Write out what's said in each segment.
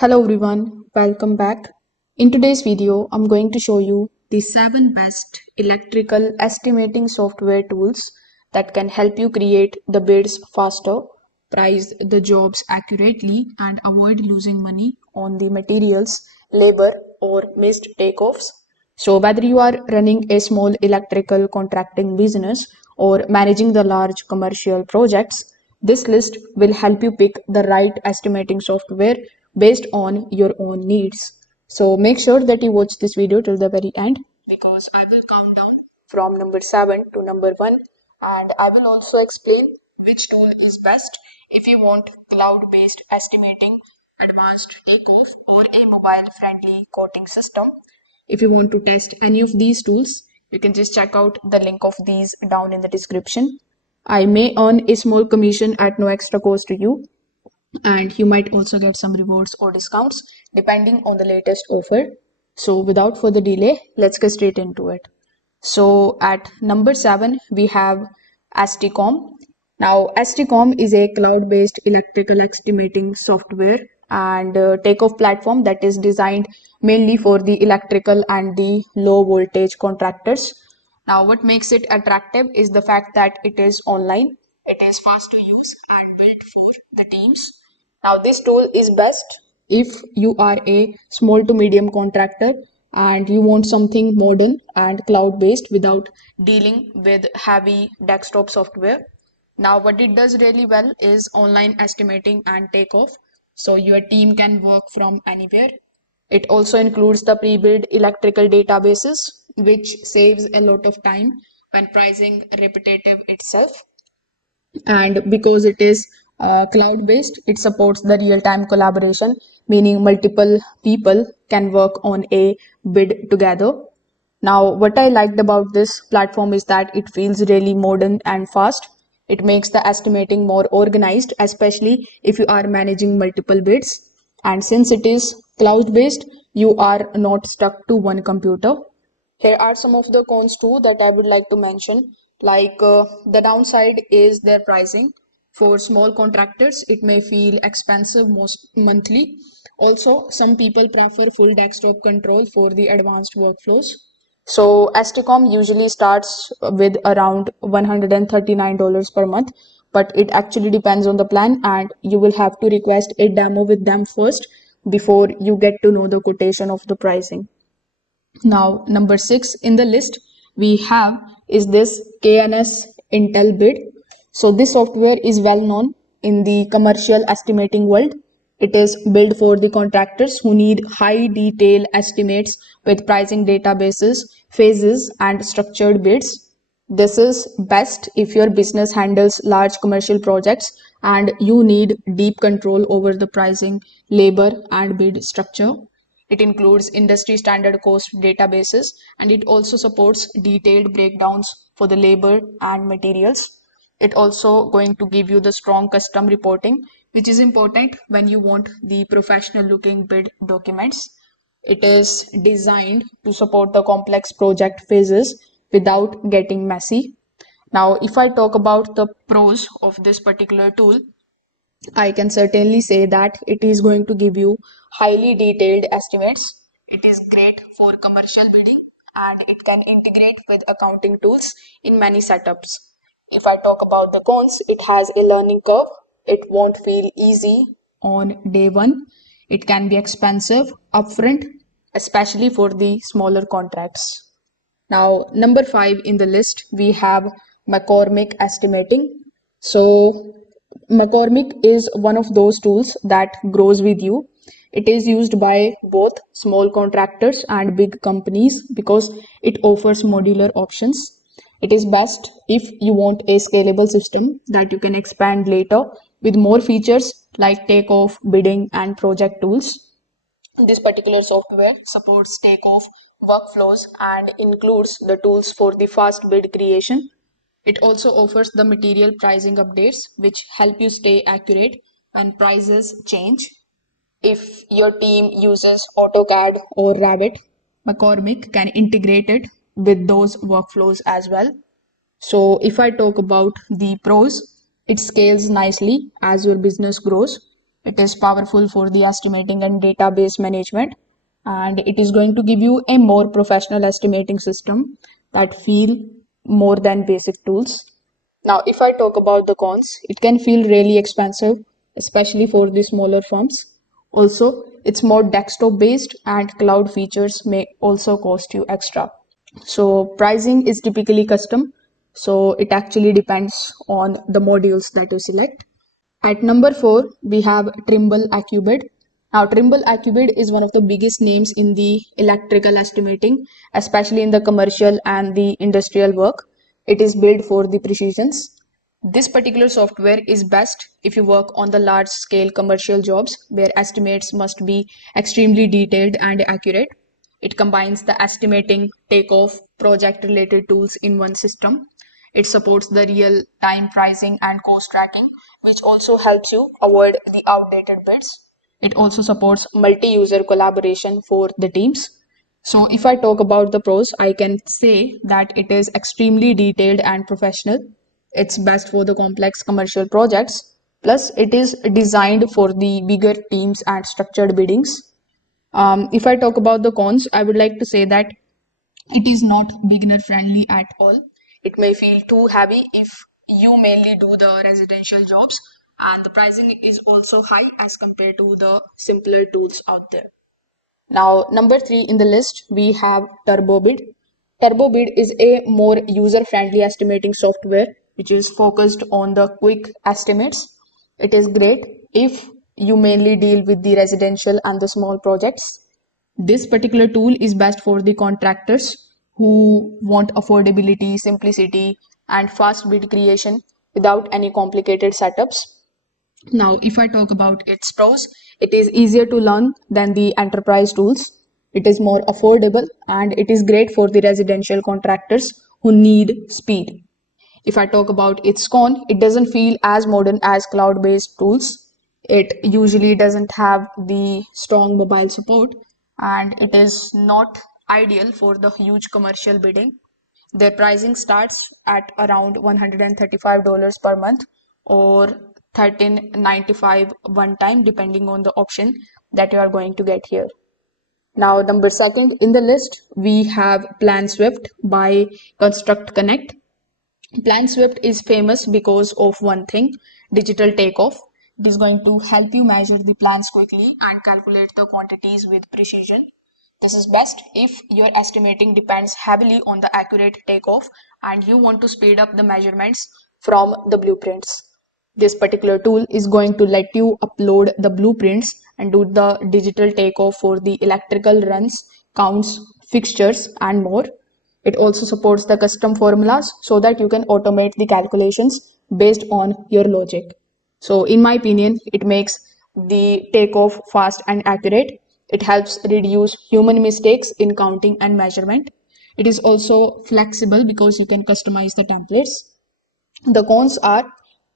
Hello everyone, welcome back. In today's video, I'm going to show you the 7 best electrical estimating software tools that can help you create the bids faster, price the jobs accurately, and avoid losing money on the materials, labor, or missed takeoffs. So, whether you are running a small electrical contracting business or managing the large commercial projects, this list will help you pick the right estimating software based on your own needs. So, make sure that you watch this video till the very end because I will count down from number 7 to number 1, and I will also explain which tool is best if you want cloud based estimating, advanced takeoff, or a mobile friendly quoting system. If you want to test any of these tools, you can just check out the link of these down in the description. I may earn a small commission at no extra cost to you, and you might also get some rewards or discounts depending on the latest offer. So, without further delay, let's get straight into it. So, at number 7, we have STCOM. Now, STCOM is a cloud based electrical estimating software and takeoff platform that is designed mainly for the electrical and the low voltage contractors. Now, what makes it attractive is the fact that it is online, it is fast to use, and built for the teams. Now, this tool is best if you are a small to medium contractor and you want something modern and cloud based without dealing with heavy desktop software. Now, what it does really well is online estimating and takeoff, so your team can work from anywhere. It also includes the pre-built electrical databases, which saves a lot of time when pricing repetitive itself. And because it is cloud based, it supports the real time collaboration, meaning multiple people can work on a bid together. Now, what I liked about this platform is that it feels really modern and fast. It makes the estimating more organized, especially if you are managing multiple bids. And since it is cloud based, you are not stuck to one computer. Here are some of the cons too that I would like to mention. Like the downside is their pricing. For small contractors, it may feel expensive most monthly. Also, some people prefer full desktop control for the advanced workflows. So, STCOM usually starts with around $139 per month, but it actually depends on the plan, and you will have to request a demo with them first before you get to know the quotation of the pricing. Now, number 6 in the list we have is this KNS Intel bid. So, this software is well known in the commercial estimating world. It is built for the contractors who need high detail estimates with pricing databases, phases, and structured bids. This is best if your business handles large commercial projects and you need deep control over the pricing, labor, and bid structure. It includes industry standard cost databases, and it also supports detailed breakdowns for the labor and materials. It also going to give you the strong custom reporting, which is important when you want the professional looking bid documents. It is designed to support the complex project phases without getting messy. Now, if I talk about the pros of this particular tool, I can certainly say that it is going to give you highly detailed estimates. It is great for commercial bidding and it can integrate with accounting tools in many setups. If I talk about the cons, it has a learning curve. It won't feel easy on day one. It can be expensive upfront, especially for the smaller contracts. Now, number 5 in the list, we have McCormick estimating. So, McCormick is one of those tools that grows with you. It is used by both small contractors and big companies because it offers modular options. It is best if you want a scalable system that you can expand later with more features like takeoff, bidding, and project tools. This particular software supports takeoff workflows and includes the tools for the fast bid creation. It also offers the material pricing updates, which help you stay accurate when prices change. If your team uses AutoCAD or Revit, McCormick can integrate it with those workflows as well. So, if I talk about the pros, it scales nicely as your business grows. It is powerful for the estimating and database management, and it is going to give you a more professional estimating system that feel more than basic tools. Now, if I talk about the cons, it can feel really expensive, especially for the smaller firms. Also, it's more desktop based and cloud features may also cost you extra. So, pricing is typically custom, so it actually depends on the modules that you select. At number 4, we have Trimble Accubid. Now, Trimble Accubid is one of the biggest names in the electrical estimating, especially in the commercial and the industrial work. It is built for the precisions. This particular software is best if you work on the large scale commercial jobs where estimates must be extremely detailed and accurate. It combines the estimating, takeoff, project related tools in one system. It supports the real time pricing and cost tracking, which also helps you avoid the outdated bids. It also supports multi user collaboration for the teams. So, if I talk about the pros, I can say that it is extremely detailed and professional. It's best for the complex commercial projects. Plus, it is designed for the bigger teams and structured biddings. If I talk about the cons, I would like to say that it is not beginner friendly at all. It may feel too heavy if you mainly do the residential jobs, and the pricing is also high as compared to the simpler tools out there. Now, number 3 in the list, we have TurboBid. TurboBid is a more user-friendly estimating software which is focused on the quick estimates. It is great if you mainly deal with the residential and the small projects. This particular tool is best for the contractors who want affordability, simplicity, and fast bid creation without any complicated setups. Now, if I talk about its pros, it is easier to learn than the enterprise tools. It is more affordable and it is great for the residential contractors who need speed. If I talk about its con, it doesn't feel as modern as cloud based tools. It usually doesn't have the strong mobile support and it is not ideal for the huge commercial bidding. Their pricing starts at around $135 per month or $13.95 one time, depending on the option that you are going to get here. Now, number second in the list, we have Plan Swift by Construct Connect. PlanSwift is famous because of one thing, digital takeoff. It is going to help you measure the plans quickly and calculate the quantities with precision. This is best if your estimating depends heavily on the accurate takeoff and you want to speed up the measurements from the blueprints. This particular tool is going to let you upload the blueprints and do the digital takeoff for the electrical runs, counts, fixtures, and more. It also supports the custom formulas so that you can automate the calculations based on your logic. So, in my opinion, it makes the takeoff fast and accurate. It helps reduce human mistakes in counting and measurement. It is also flexible because you can customize the templates. The cons are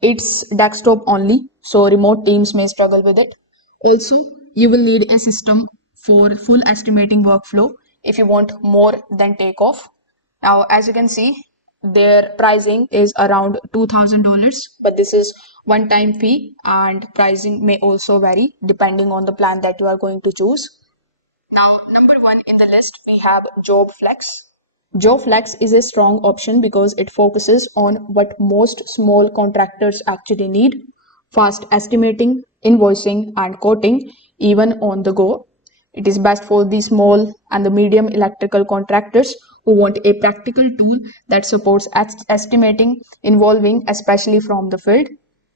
it's desktop only, so remote teams may struggle with it. Also, you will need a system for full estimating workflow if you want more than takeoff. Now, as you can see, their pricing is around $2,000, but this is one time fee and pricing may also vary depending on the plan that you are going to choose. Now, number 1 in the list, we have JobFlex. JobFlex is a strong option because it focuses on what most small contractors actually need: fast estimating, invoicing, and quoting, even on the go. It is best for the small and the medium electrical contractors who want a practical tool that supports estimating involving, especially from the field.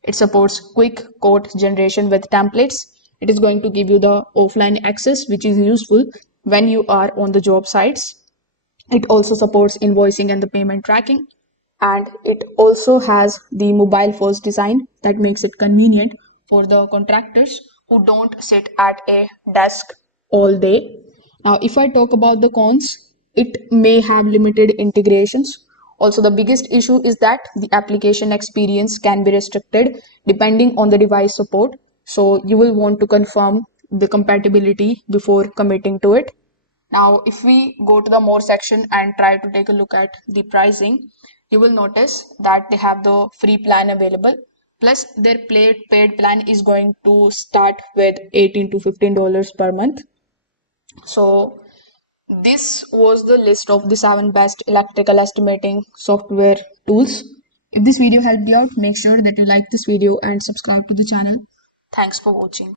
It supports quick quote generation with templates. It is going to give you the offline access, which is useful when you are on the job sites. It also supports invoicing and the payment tracking. And it also has the mobile first design that makes it convenient for the contractors who don't sit at a desk all day. Now, if I talk about the cons, it may have limited integrations. Also, the biggest issue is that the application experience can be restricted depending on the device support. So, you will want to confirm the compatibility before committing to it. Now, if we go to the more section and try to take a look at the pricing, you will notice that they have the free plan available. Plus their paid plan is going to start with $18 to $15 per month. So this was the list of the 7 best electrical estimating software tools. If this video helped you out, make sure that you like this video and subscribe to the channel. Thanks for watching.